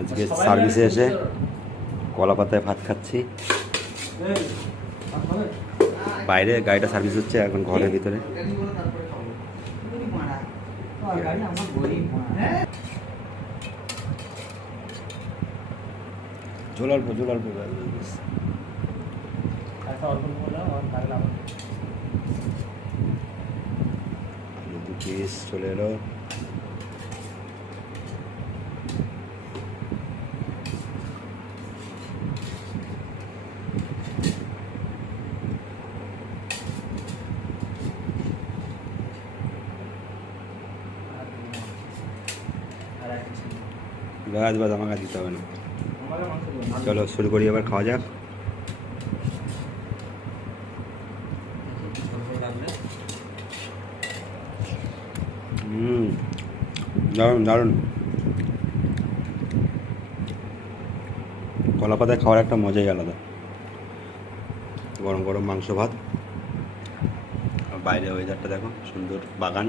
আজকে সার্ভিসে এসে কলা পাতায় ভাত খাচ্ছি। বাইরে গাড়িটা সার্ভিস হচ্ছে, এখন ঘরের ভিতরে। ঝোল অল্প আলু 2 পিস চলে এলো। বাস আমাকে দিতে হবে না। চলো শুরু করি, এবার খাওয়া যাক। দারুণ কলা পাতায় খাওয়ার একটা মজাই আলাদা। গরম গরম মাংস ভাত, আর বাইরে ওয়েদারটা দেখো, সুন্দর বাগান।